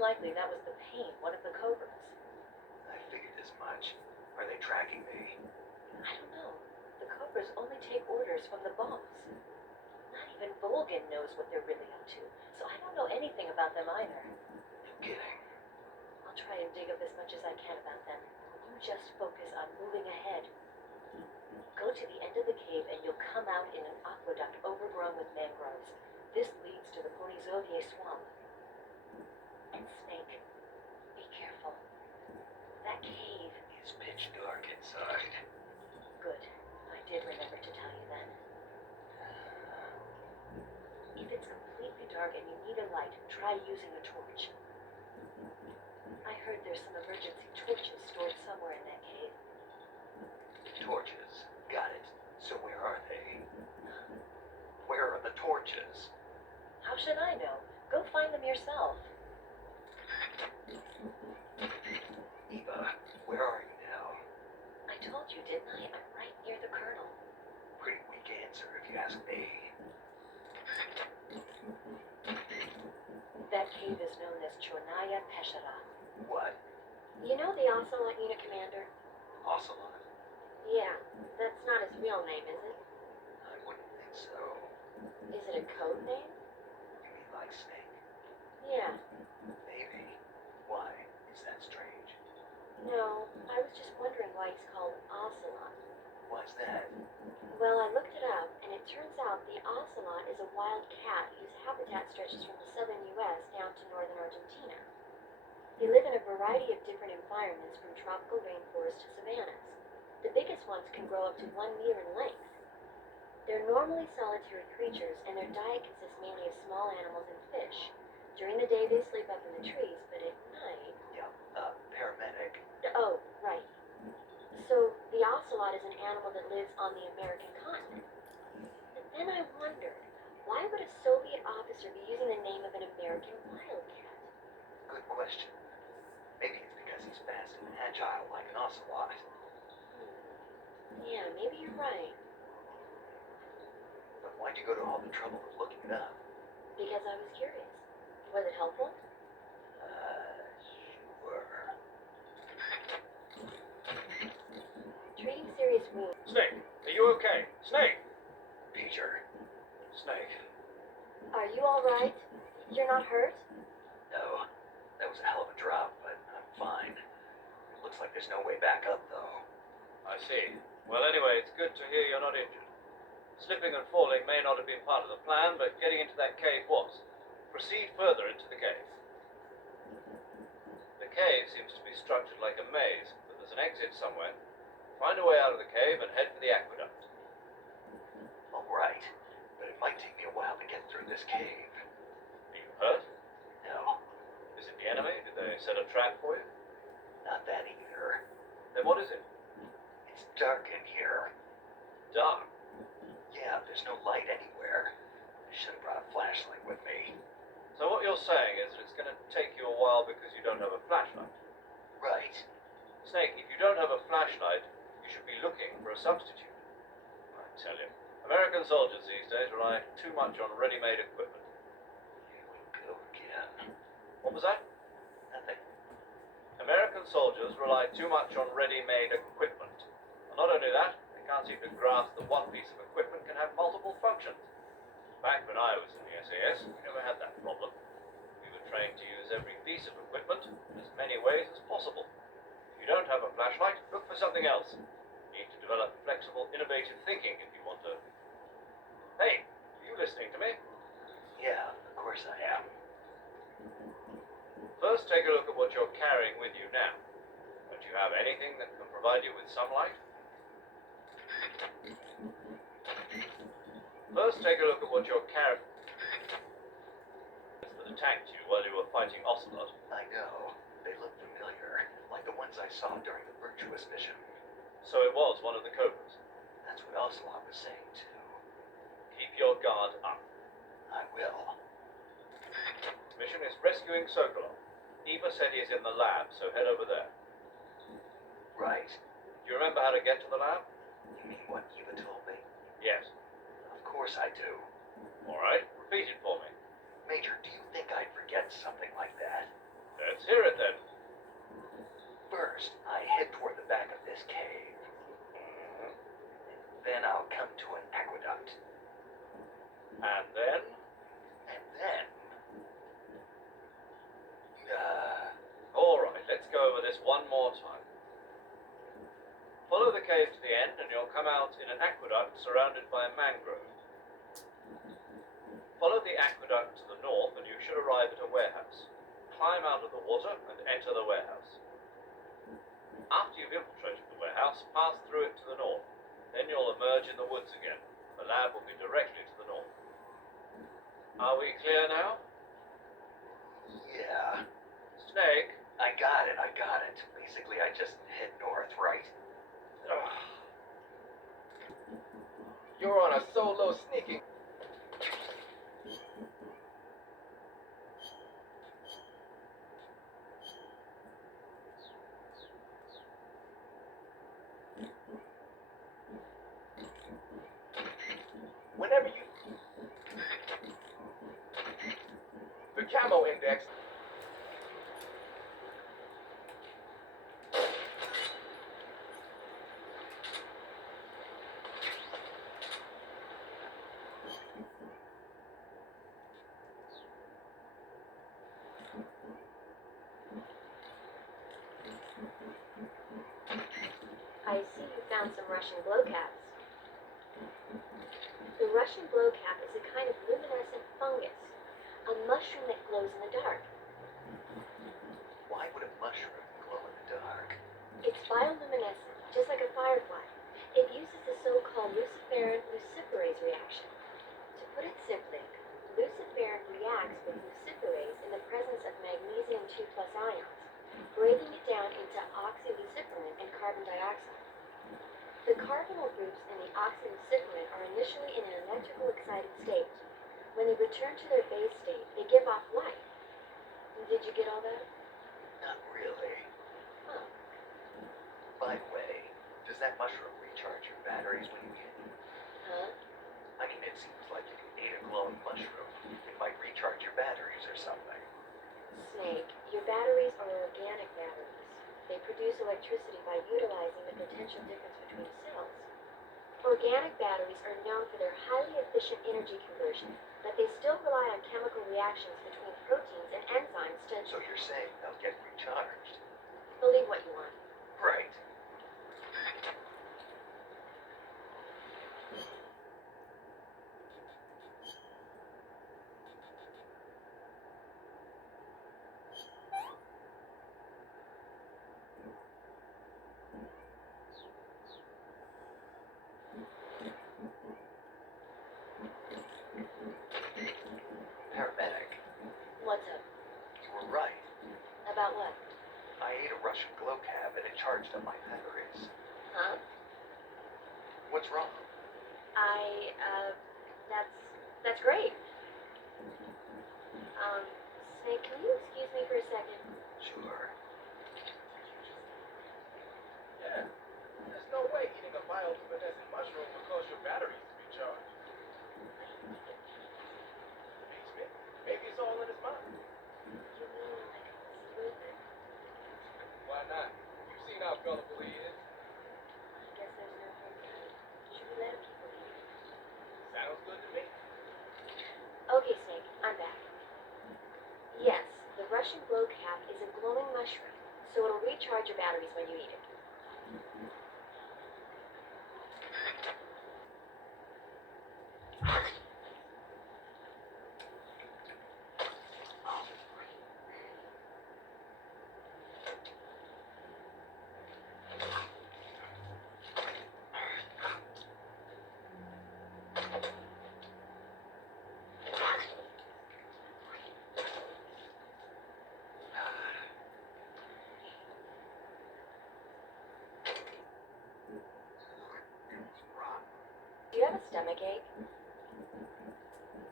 likely that was the pain, one of the cobras. I figured as much. Are they tracking me? I don't know. The cobras only take orders from the boss. Not even Volgin knows what they're really up to, so I don't know anything about them either. No kidding. I'll try and dig up as much as I can about them. You just focus on moving ahead. Go to the end of the cave and you'll come out in an aqueduct overgrown with mangroves. This leads to the Ponizovye swamp. And Snake, be careful. That cave. It's pitch dark inside. Good. I did remember to tell you then. If it's completely dark and you need a light, try using a torch. I heard there's some emergency torches stored somewhere in that cave. Torches. Got it. So where are they? Where are the torches? How should I know? Go find them yourself. Eva, where are you now? I told you, didn't I? I'm right near the Colonel. Pretty weak answer if you ask me. That cave is known as Chornaya Peshera. What? You know the Ocelot unit commander? Ocelot? Yeah, that's not his real name, is it? I wouldn't think so. Is it a code name? You mean like Snake? Yeah. Maybe. Why? Is that strange? No, I was just wondering why he's called Ocelot. Why's that? Well, I looked it up, and it turns out the ocelot is a wild cat whose habitat stretches from the southern U.S. down to northern Argentina. They live in a variety of different environments, from tropical rainforests to savannas. The biggest ones can grow up to 1 meter in length. They're normally solitary creatures, and their diet consists mainly of small animals and fish. During the day, they sleep up in the trees, but at night... Yeah, paramedic. Oh, right. So, the ocelot is an animal that lives on the American continent. But then I wondered, why would a Soviet officer be using the name of an American wildcat? Good question. Maybe it's because he's fast and agile like an ocelot. Yeah, maybe you're right. But why'd you go to all the trouble of looking it up? Because I was curious. Was it helpful? Sure. Treating serious wounds. Snake, are you okay? Snake! Peter. Snake. Are you alright? You're not hurt? No. That was a hell of a drop, but I'm fine. Looks like there's no way back up, though. I see. Well, anyway, it's good to hear you're not injured. Slipping and falling may not have been part of the plan, but getting into that cave was. Proceed further into the cave. The cave seems to be structured like a maze, but there's an exit somewhere. Find a way out of the cave and head for the aqueduct. All right, but it might take me a while to get through this cave. Are you hurt? No, Is it the enemy? Did they set a trap for you? not that either. Then what is it? It's dark in here. Dark. Yeah, there's no light anywhere. I should have brought a flashlight with me. So what you're saying is that it's going to take you a while because you don't have a flashlight. Right. Snake, if you don't have a flashlight, you should be looking for a substitute. I tell you, American soldiers these days rely too much on ready-made equipment. Here we go again. What was that? Nothing. American soldiers rely too much on ready-made equipment. And not only that, they can't seem to grasp that one piece of equipment can have multiple functions. Back when I was in the SAS, we never had that problem. We were trained to use every piece of equipment in as many ways as possible. If you don't have a flashlight, look for something else. You need to develop flexible, innovative thinking if you want to... Hey, are you listening to me? Yeah, of course I am. First, take a look at what you're carrying with you now. Don't you have anything that can provide you with some light? First, take a look at what you're carrying that attacked you while you were fighting Ocelot. I know. They look familiar, like the ones I saw during the Virtuous mission. So it was one of the Cobras. That's what Ocelot was saying, too. Keep your guard up. I will. Mission is rescuing Sokolov. Eva said he's in the lab, so head over there. Right. Do you remember how to get to the lab? You mean what Eva told me? Yes. Of course I do. All right, repeat it for me. Major, do you think I'd forget something like that? Let's hear it then. First, I head toward the back of this cave. Then I'll come to an aqueduct. And then? And then... Alright, let's go over this one more time. Follow the cave to the end and you'll come out in an aqueduct surrounded by a mangrove. Follow the aqueduct to the north and you should arrive at a warehouse. Climb out of the water and enter the warehouse. After you've infiltrated the warehouse, pass through it to the north. Then you'll emerge in the woods again. The lab will be directly to the north. Are we clear now? Yeah. Snake? I got it. Basically, I just head north, right? You're on a solo sneaking. Whenever you... The camo index... I see you found some Russian glowcaps. The Russian glowcap is a kind of luminescent fungus, a mushroom that glows in the dark. Why would a mushroom glow in the dark? It's bioluminescent, just like a firefly. It uses the so-called luciferin-luciferase reaction. To put it simply, luciferin reacts with luciferase in the presence of magnesium 2+ ions, breaking it down into oxyluciferin and carbon dioxide. The carbonyl groups in the oxyluciferin are initially in an electrical excited state. When they return to their base state, they give off light. Did you get all that? Not really. Huh. By the way, does that mushroom recharge your batteries when you get it? Huh? I mean, it seems like if you ate a glowing mushroom, it might recharge your batteries or something. Snake, your batteries are organic batteries. They produce electricity by utilizing the potential difference between cells. Organic batteries are known for their highly efficient energy conversion, but they still rely on chemical reactions between proteins and enzymes to So you're saying they'll get recharged? believe what you want. Right. Paramedic, What's up? you were right. About what? I ate a Russian glowcap and it charged up my batteries. Huh? What's wrong? That's great. Snake, can you excuse me for a second? Sure. Yeah. There's no way eating a bioluminescent mushroom will cause your batteries to be charged. Maybe it's all in his mind. You mean like a secret? Why not? You've seen how gullible he is. I guess there's no harm in it. Should we let him keep believing? Sounds good to me. Okay, Snake, I'm back. Yes, the Russian glowcap is a glowing mushroom, so it'll recharge your batteries when you eat it. Do you have a stomach ache?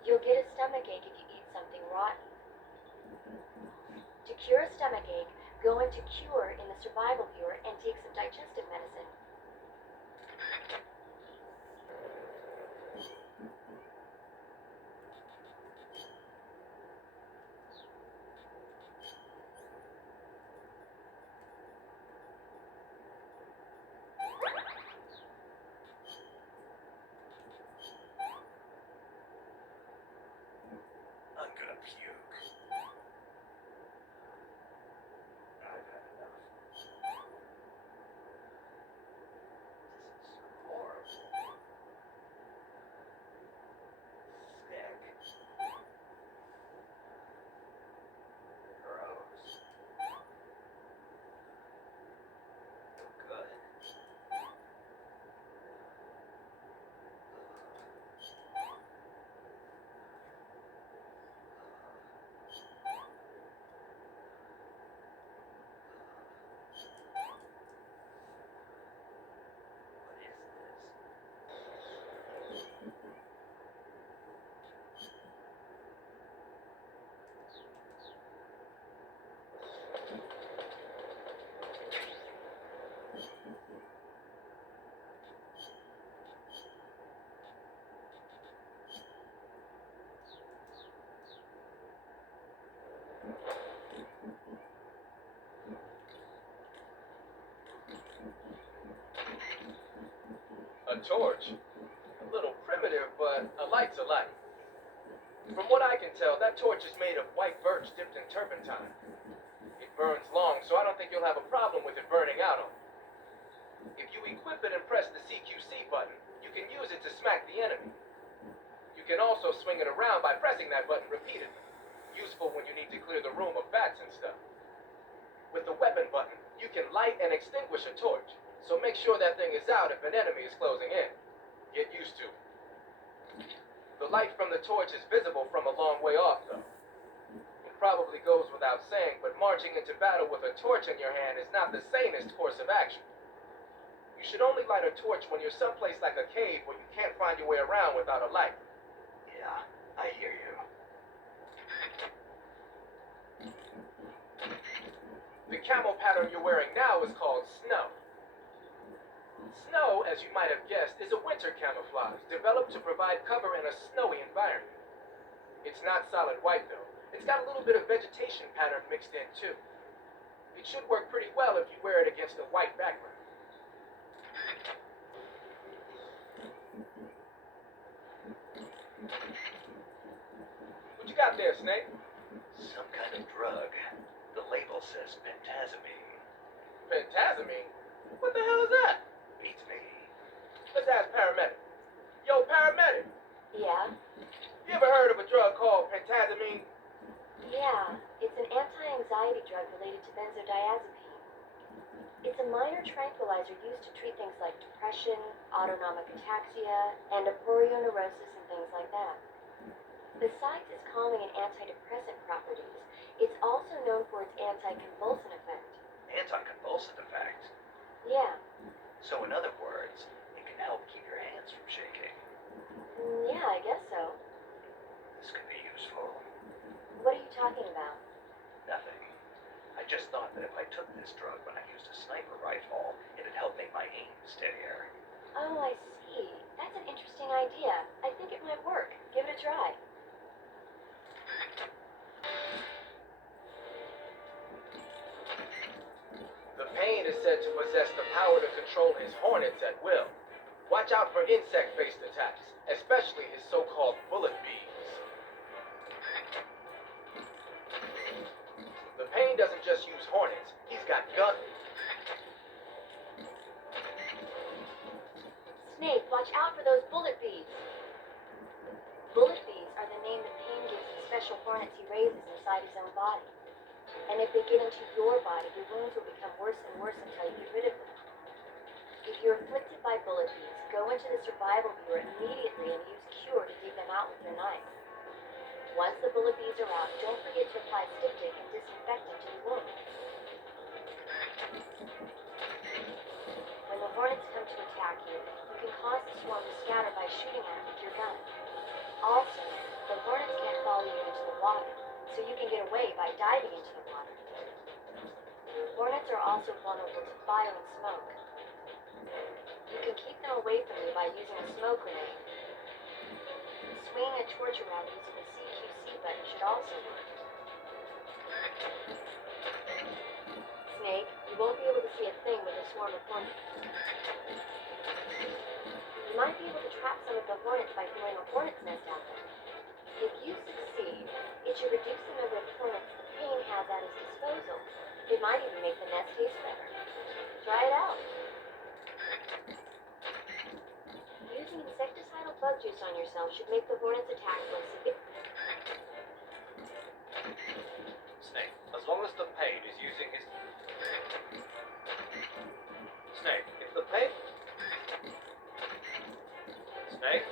You'll get a stomach ache if you eat something rotten. To cure a stomach ache, go into Cure in the survival viewer and take some digestive medicine. A torch. A little primitive, but a light's a light. From what I can tell, that torch is made of white birch dipped in turpentine. It burns long, so I don't think you'll have a problem with it burning out on you. If you equip it and press the CQC button, you can use it to smack the enemy. You can also swing it around by pressing that button repeatedly. Useful when you need to clear the room of bats and stuff. With the weapon button, you can light and extinguish a torch, so make sure that thing is out if an enemy is closing in. Get used to it. The light from the torch is visible from a long way off, though. It probably goes without saying, but marching into battle with a torch in your hand is not the sanest course of action. You should only light a torch when you're someplace like a cave where you can't find your way around without a light. Yeah, I hear you. The camo pattern you're wearing now is called snow. Snow, as you might have guessed, is a winter camouflage developed to provide cover in a snowy environment. It's not solid white, though. It's got a little bit of vegetation pattern mixed in, too. It should work pretty well if you wear it against a white background. What you got there, Snake? Some kind of drug. The label says pentazamine. Pentazamine? What the hell is that? Beats me. Let's ask paramedic. Yo, paramedic, Yeah? you ever heard of a drug called pentazamine? Yeah, it's an anti-anxiety drug related to benzodiazepine. It's a minor tranquilizer used to treat things like depression, autonomic ataxia, and aporioneurosis and things like that. Besides its calming and antidepressant properties, it's also known for its anticonvulsant effect. Anticonvulsant effect. Yeah, So in other words, it can help keep your hands from shaking. yeah, I guess so. This could be useful. What are you talking about? Nothing. I just thought that if I took this drug when I used a sniper rifle, it'd help make my aim steadier. Oh, I see. That's an interesting idea. I think it might work. Give it a try. The Pain is said to possess the power to control his hornets at will. Watch out for insect-based attacks, especially his so-called bullet bees. The Pain doesn't just use hornets, he's got guns. Snake, watch out for those bullet bees. Bullet bees are the name that Pain gives the special hornets he raises inside his own body. And if they get into your body, your wounds will become worse and worse until you get rid of them. If you're afflicted by bullet bees, go into the survival viewer immediately and use Cure to dig them out with your knife. Once the bullet bees are out, don't forget to apply styptic and disinfectant to the wound. When the hornets come to attack you, you can cause the swarm to scatter by shooting at it with your gun. Also, the hornets can't follow you into the water, so you can get away by diving into the water. Hornets are also vulnerable to fire and smoke. You can keep them away from you by using a smoke grenade. Swinging a torch around using the CQC button should also work. Snake, you won't be able to see a thing with a swarm of hornets. You might be able to trap some of the hornets by throwing a hornet's nest at them. If you succeed, it should reduce the number of hornets the Pain has at his disposal. It might even make the nest taste better. Try it out. Using insecticidal bug juice on yourself should make the hornets attack less significant. Snake, as long as the Pain is using his... Snake, if the Pain... Snake?